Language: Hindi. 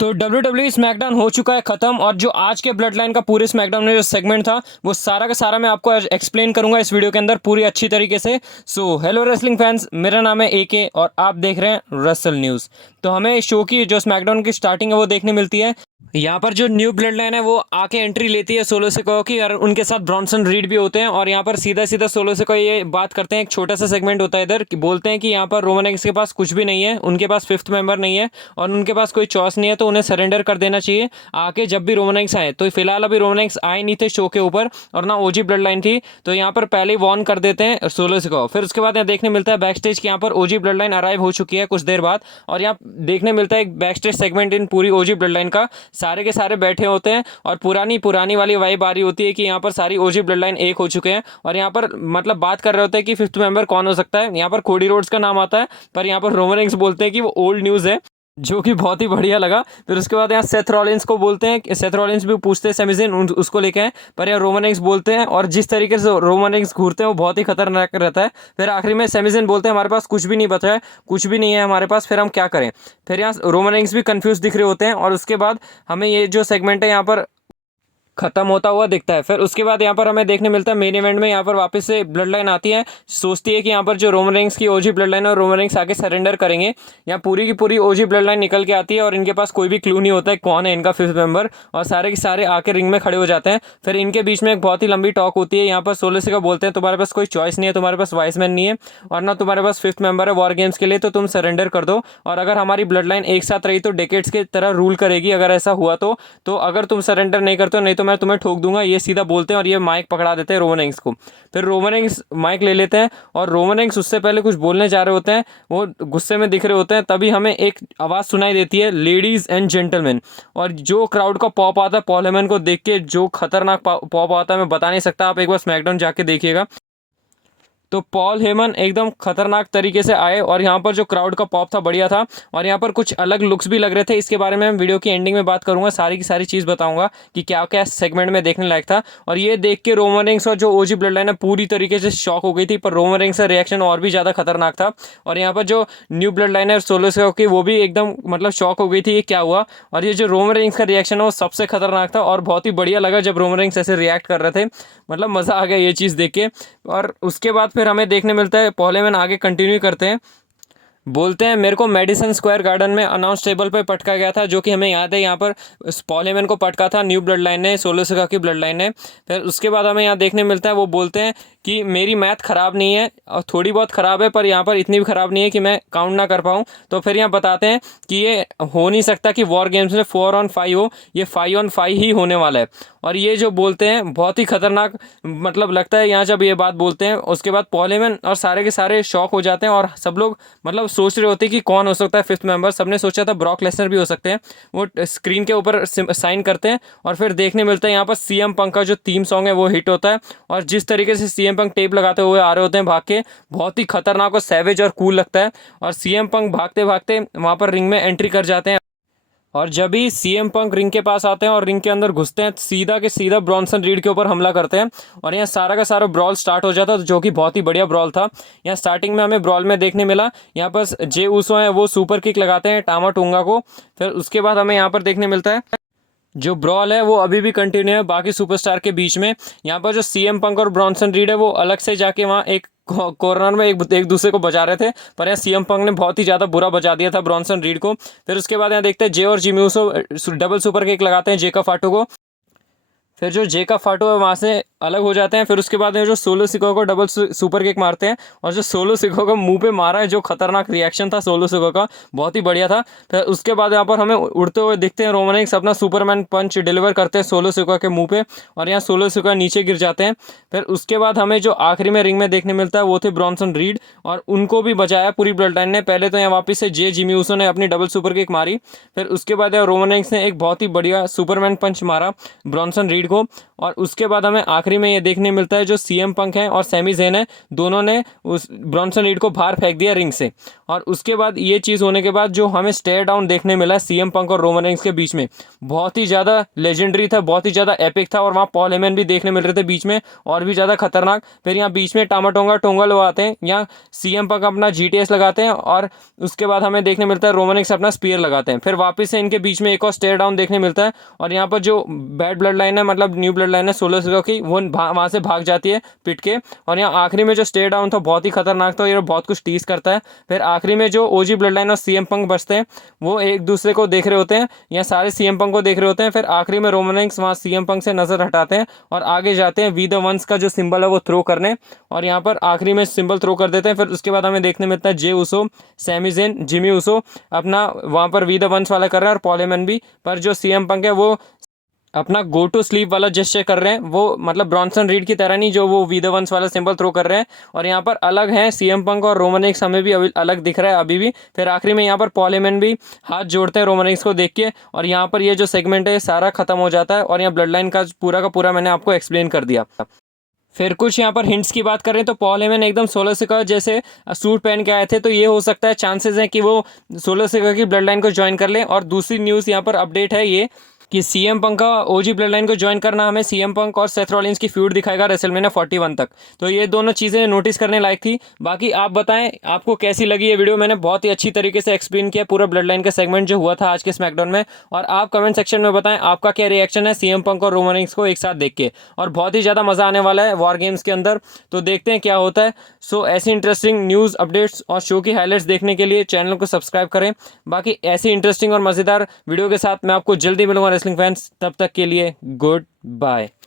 तो WWE स्मैकडाउन हो चुका है ख़त्म और जो आज के ब्लड लाइन का पूरे स्मैकडाउन में जो सेगमेंट था वो सारा का सारा मैं आपको एक्सप्लेन करूंगा इस वीडियो के अंदर पूरी अच्छी तरीके से। सो हेलो रेसलिंग फैंस, मेरा नाम है AK और आप देख रहे हैं रसल न्यूज़। तो हमें इस शो की जो स्मैकडाउन की स्टार्टिंग है वो देखने मिलती है। यहाँ पर जो न्यू ब्लड लाइन है वो आके एंट्री लेती है सोलो सिकोआ की और उनके साथ ब्रॉन्सन रीड भी होते हैं। और यहाँ पर सीधा सीधा सोलो सिकोआ ये बात करते हैं, एक छोटा सा सेगमेंट होता है इधर कि बोलते हैं कि यहाँ पर रोमन रेंस के पास कुछ भी नहीं है, उनके पास फिफ्थ मेंबर नहीं है और उनके पास कोई चॉइस नहीं है, तो उन्हें सरेंडर कर देना चाहिए आके जब भी रोमन रेंस आए। तो फिलहाल अभी रोमन रेंस आए नहीं थे शो के ऊपर और ना ओजी ब्लड लाइन थी, तो यहाँ पर पहले ही वॉर्न कर देते हैं सोलो सिकोआ। फिर उसके बाद यहाँ देखने मिलता है बैक स्टेज की यहाँ पर ओजी ब्लड लाइन अराइव हो चुकी है कुछ देर बाद और यहाँ देखने मिलता है एक बैक स्टेज सेगमेंट इन पूरी ओजी ब्लड लाइन का। सारे के सारे बैठे होते हैं और पुरानी वाली वाइब आ रही होती है कि यहाँ पर सारी ओजी ब्लड लाइन एक हो चुके हैं और यहाँ पर मतलब बात कर रहे होते हैं कि फिफ्थ मेंबर कौन हो सकता है। यहाँ पर कोडी रोड्स का नाम आता है पर यहाँ पर रोमन रेंस बोलते हैं कि वो ओल्ड न्यूज़ है, जो कि बहुत ही बढ़िया लगा। फिर उसके बाद यहाँ सेथ रॉलिंस को बोलते हैं, सेथ रॉलिंस भी पूछते हैं सेमी ज़ेन उसको लेके आए, पर यहाँ रोमन रेंस बोलते हैं और जिस तरीके से रोमन रेंस घूरते हैं वो बहुत ही खतरनाक रहता है। फिर आखिरी में सेमी ज़ेन बोलते हैं हमारे पास कुछ भी नहीं बचा है, कुछ भी नहीं है हमारे पास, फिर हम क्या करें। फिर यहाँ रोमन रेंस भी कन्फ्यूज दिख रहे होते हैं और उसके बाद हमें ये जो सेगमेंट है यहाँ पर खत्म होता हुआ दिखता है। फिर उसके बाद यहाँ पर हमें देखने मिलता है मेन इवेंट में यहाँ पर वापस से ब्लड लाइन आती है, सोचती है कि यहाँ पर जो रोमन रेंस की ओजी ब्लड लाइन और रोमन रेंस आके सरेंडर करेंगे। यहाँ पूरी की पूरी ओजी ब्लड लाइन निकल के आती है और इनके पास कोई भी क्लू नहीं होता है कौन है इनका फिफ्थ मेंबर और सारे के सारे आके रिंग में खड़े हो जाते हैं। फिर इनके बीच में एक बहुत ही लंबी टॉक होती है। यहाँ पर सोलो सिकोआ बोलते हैं तुम्हारे पास कोई चॉइस नहीं है, तुम्हारे पास वाइस मैन नहीं है और ना तुम्हारे पास फिफ्थ मेंबर है वॉर गेम्स के लिए, तो तुम सरेंडर कर दो और अगर हमारी ब्लड लाइन एक साथ रही तो डेकेड्स की तरह रूल करेगी अगर ऐसा हुआ तो अगर तुम सरेंडर नहीं करते हो नहीं तो मैं तुम्हें ठोक दूंगा, ये सीधा बोलते हैं और ये माइक पकड़ा देते हैं रोमन रेंस को। फिर रोमन रेंस माइक ले लेते हैं और रोमन रेंस उससे पहले कुछ बोलने जा रहे होते हैं, वो गुस्से में दिख रहे होते हैं। तभी हमें एक आवाज़ सुनाई देती है लेडीज एंड जेंटलमैन, और जो क्राउड का पॉप आता है पॉल हेमन को देख के, जो खतरनाक पॉप आता है मैं बता नहीं सकता, आप एक बार स्मैकडाउन जाके देखिएगा। तो पॉल हेमन एकदम खतरनाक तरीके से आए और यहाँ पर जो क्राउड का पॉप था बढ़िया था और यहाँ पर कुछ अलग लुक्स भी लग रहे थे। इसके बारे में हम वीडियो की एंडिंग में बात करूंगा, सारी की सारी चीज़ बताऊंगा कि क्या क्या सेगमेंट में देखने लायक था। और ये देख के रोमन रेंस और जो ओजी ब्लड लाइन है पूरी तरीके से शॉक हो गई थी, पर रोमन रेंस का रिएक्शन और भी ज़्यादा खतरनाक था। और यहाँ पर जो न्यू ब्लड लाइन है सोलो सिकोआ की वो भी एकदम मतलब शॉक हो गई थी ये क्या हुआ। और ये जो रोमन रेंस का रिएक्शन है वो सबसे खतरनाक था और बहुत ही बढ़िया लगा जब रोमन रेंस ऐसे रिएक्ट कर रहे थे, मतलब मज़ा आ गया ये चीज़ देख के। और उसके बाद फिर हमें देखने मिलता है पॉल हेमन आगे कंटिन्यू करते हैं, बोलते हैं मेरे को मेडिसन स्क्वायर गार्डन में अनाउंस टेबल पर पटका गया था, जो कि हमें याद है यहाँ पर पॉल हेमन को पटका था न्यू ब्लड लाइन ने, सोलो सिकोआ की ब्लड लाइन ने। फिर उसके बाद हमें यहाँ देखने मिलता है वो बोलते हैं कि मेरी मैथ ख़राब नहीं है और थोड़ी बहुत ख़राब है पर यहाँ पर इतनी भी ख़राब नहीं है कि मैं काउंट ना कर पाऊँ। तो फिर यहाँ बताते हैं कि ये हो नहीं सकता कि वॉर गेम्स में 4-on-5 हो, ये 5-on-5 ही होने वाला है। और ये जो बोलते हैं बहुत ही खतरनाक मतलब लगता है यहाँ जब ये बात बोलते हैं। उसके बाद पॉल हेमन और सारे के सारे शॉक हो जाते हैं और सब लोग मतलब सोच रहे होते हैं कि कौन हो सकता है फिफ्थ मेंबर। सबने सोचा था ब्रॉक लेसनर भी हो सकते हैं, वो स्क्रीन के ऊपर साइन करते हैं और फिर देखने मिलता है यहाँ पर CM पंक का जो थीम सॉन्ग है वो हिट होता है और जिस तरीके से CM पंक टेप लगाते हुए आ रहे होते हैं भाग के, बहुत ही खतरनाक और सैवेज और कूल लगता है। और CM पंक भागते भागते वहाँ पर रिंग में एंट्री कर जाते हैं और जब ही CM पंक रिंग के पास आते हैं और रिंग के अंदर घुसते हैं सीधा के सीधा ब्रॉन्सन रीड के ऊपर हमला करते हैं और यहाँ सारा का सारा ब्रॉल स्टार्ट हो जाता है, जो कि बहुत ही बढ़िया ब्रॉल था। यहाँ स्टार्टिंग में हमें ब्रॉल में देखने मिला यहाँ पर जे ऊसो हैं वो सुपर किक लगाते हैं टामा टूंगा को। फिर उसके बाद हमें यहाँ पर देखने मिलता है जो ब्रॉल है वो अभी भी कंटिन्यू है बाकी सुपरस्टार के बीच में। यहाँ पर जो CM पंक और ब्रॉन्सन रीड है वो अलग से जाके वहाँ एक कॉर्नर में एक दूसरे को बजा रहे थे, पर यहाँ CM पंक ने बहुत ही ज़्यादा बुरा बजा दिया था ब्रॉन्सन रीड को। फिर उसके बाद यहाँ देखते हैं जे और Jimmy Uso double super kick लगाते हैं जेका फाटो को। फिर जो जेका फाटो है वहाँ से अलग हो जाते हैं। फिर उसके बाद जो सोलो सिकोआ को डबल सुपर किक मारते हैं और जो सोलो सिकोआ को मुंह पे मारा है, जो खतरनाक रिएक्शन था सोलो सिकोआ का, बहुत ही बढ़िया था। फिर उसके बाद यहाँ पर हमें उड़ते हुए दिखते हैं रोमन रेंस अपना सुपरमैन पंच डिलीवर करते हैं सोलो सिकोआ के मुंह पे और यहाँ सोलो सिकोआ नीचे गिर जाते हैं। फिर उसके बाद हमें जो आखिरी में रिंग में देखने मिलता है वो थे ब्रॉन्सन रीड और उनको भी बचाया पूरी ब्लड लाइन ने। पहले तो यहाँ वापस से जिमी ऊसो ने अपनी डबल सुपर किक मारी, फिर उसके बाद रोमन रेंस ने एक बहुत ही बढ़िया सुपरमैन पंच मारा ब्रॉन्सन रीड को। और उसके बाद हमें आखिरी में ये देखने मिलता है जो सीएम पंक है और सैमी ज़ेन है, दोनों ने उस ब्रॉन्सन रीड को बाहर फेंक दिया रिंग से। और उसके बाद ये चीज़ होने के बाद जो हमें स्टेयर डाउन देखने मिला सीएम पंक और रोमन रेंस के बीच में, बहुत ही ज़्यादा लेजेंडरी था, बहुत ही ज़्यादा एपिक था। और वहाँ पॉल हेमन भी देखने मिल रहे थे बीच में, और भी ज़्यादा खतरनाक। फिर यहाँ बीच में टामाटोंगा टोंगा लगाते हैं, यहाँ सीएम पंक अपना जीटीएस लगाते हैं, और उसके बाद हमें देखने मिलता है रोमन रेंस अपना स्पीयर लगाते हैं। फिर वापस से इनके बीच में एक और स्टेयर डाउन देखने मिलता है, और यहाँ पर जो बैड ब्लड लाइन है, मतलब न्यू ब्लड लाइन है सोलो सिका की, वो वहाँ से भाग जाती है पिट के। और यहाँ आखिरी में जो स्टेयर डाउन था बहुत ही खतरनाक था, ये बहुत कुछ टीज करता है। फिर आखिरी में जो ओजी ब्लड लाइन और सीएम पंक बचते हैं, वो एक दूसरे को देख रहे होते हैं, या सारे सीएम पंक को देख रहे होते हैं। फिर आखिरी में रोमन रेंस वहाँ सीएम पंक से नजर हटाते हैं और आगे जाते हैं वी द वंस का जो सिंबल है वो थ्रो करने, और यहाँ पर आखिरी में सिंबल थ्रो कर देते हैं। फिर उसके बाद हमें देखने मिलता है जे उसो, सैमी ज़ेन, जिमी उसो अपना वहाँ पर वी द वंस वाला कर रहा है, और पॉल हेमन भी। पर जो सीएम पंक है वो अपना गो टू स्लीप वाला जेस्चर कर रहे हैं, वो मतलब ब्रॉन्सन रीड की तरह नहीं, जो वो वी द वंस वाला सिंबल थ्रो कर रहे हैं। और यहाँ पर अलग हैं सीएम पंक और रोमन रेंस, हमें भी अभी अलग दिख रहा है अभी भी। फिर आखिरी में यहाँ पर पॉल हेमन भी हाथ जोड़ते हैं रोमन रेंस को देख के, और यहाँ पर ये जो सेगमेंट है सारा खत्म हो जाता है। और यहाँ ब्लड लाइन का पूरा मैंने आपको एक्सप्लेन कर दिया। फिर कुछ यहाँ पर हिंट्स की बात करें तो पॉल हेमन एकदम सोलो सिका जैसे सूट पहन के आए थे, तो ये हो सकता है, चांसेस हैं कि वो सोलो सिका की ब्लड लाइन को ज्वाइन कर लें। और दूसरी न्यूज़ यहाँ पर अपडेट है ये कि सीएम पंक का ओजी ब्लड लाइन को ज्वाइन करना हमें सीएम पंक और सेथ रॉलिंस की फ्यूड दिखाएगा रेसलमेनिया 41 तक। तो ये दोनों चीज़ें नोटिस करने लायक थी। बाकी आप बताएं आपको कैसी लगी ये वीडियो। मैंने बहुत ही अच्छी तरीके से एक्सप्लेन किया पूरा ब्लड लाइन का सेगमेंट जो हुआ था आज के स्मैकडाउन में। और आप कमेंट सेक्शन में बताएं आपका क्या रिएक्शन है सीएम पंक और रोमन रेंस को एक साथ देख के। और बहुत ही ज़्यादा मज़ा आने वाला है वॉर गेम्स के अंदर, तो देखते हैं क्या होता है। सो ऐसी इंटरेस्टिंग न्यूज़ अपडेट्स और शो की हाईलाइट्स देखने के लिए चैनल को सब्सक्राइब करें। बाकी ऐसी इंटरेस्टिंग और मज़ेदार वीडियो के साथ मैं आपको जल्दी मिलूंगा रेसलिंग फैंस, तब तक के लिए गुड बाय।